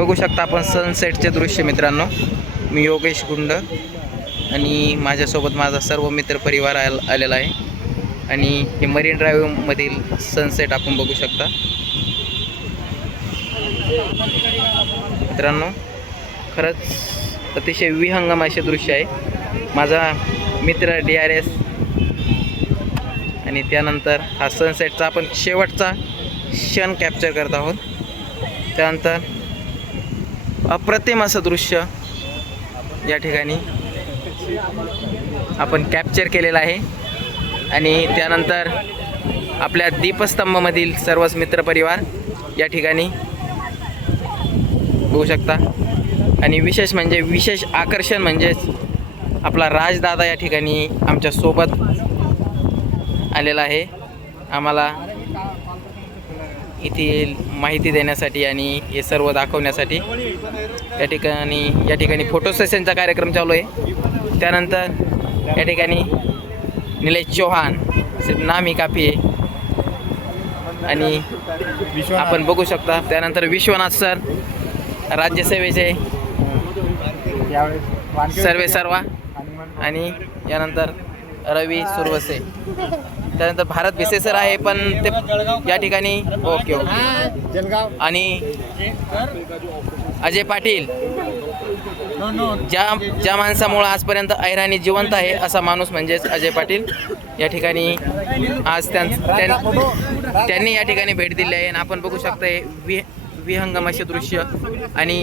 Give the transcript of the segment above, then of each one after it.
बघू शकता आपण सनसेटचे दृश्य मित्रांनो. मी योगेश गुंड आणि माझ्यासोबत माझा सर्व मित्रपरिवार आलेला आहे आणि हे मरीन ड्राईव्हमधील सनसेट आपण बघू शकता मित्रांनो. खरंच अतिशय विहंगम असे दृश्य आहे. माझा मित्र DRS आणि त्यानंतर हा सनसेटचा आपण शेवटचा क्षण कॅप्चर करत आहोत. त्यानंतर अप्रतिम असं दृश्य या ठिकाणी आपण कॅप्चर केलेलं आहे आणि त्यानंतर आपल्या दीपस्तंभमधील सर्वच मित्रपरिवार या ठिकाणी बघू शकता. आणि विशेष आकर्षण म्हणजेच आपला राजदादा या ठिकाणी आमच्या सोबत आलेला आहे आम्हाला इथे माहिती देण्यासाठी आणि हे सर्व दाखवण्यासाठी. या ठिकाणी फोटो सेशनचा कार्यक्रम चालू आहे. त्यानंतर या ठिकाणी निलेश चौहान सिर्फ नाम ही काफी आहे आणि आपण बघू शकता. त्यानंतर विश्वनाथ सर राज्यसेवेचे सर्वा आणि यानंतर रवी सुरवसे. त्यानंतर भारत भिसे सर आहे पण ते या ठिकाणी ओके आणि अजय पाटील ज्या माणसामुळे आजपर्यंत ऐराणी जिवंत आहे असा माणूस म्हणजेच अजय पाटील या ठिकाणी आज त्यांनी या ठिकाणी भेट दिली आहे. आणि आपण बघू शकता विहंगम असे दृश्य आणि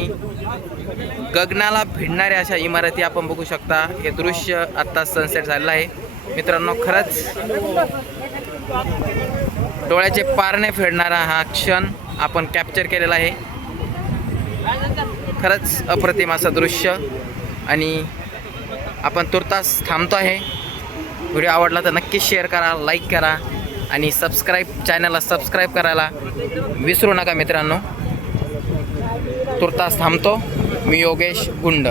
गगनाला भिडणाऱ्या अशा इमारती आपण बघू शकता. हे दृश्य आत्ता सनसेट झालेलं आहे मित्रांनो. खरंच डोळ्याचे पारणे फेडणारा हा क्षण आपण कॅप्चर केलेला आहे. खरंच अप्रतिम असं दृश्य आणि आपण तुर्तास थांबतो आहे. व्हिडिओ आवडला तर नक्कीच शेअर करा, लाईक करा आणि चॅनलला सबस्क्राईब करायला विसरू नका मित्रांनो. तुर्तास थांबतो. मी योगेश गुंड.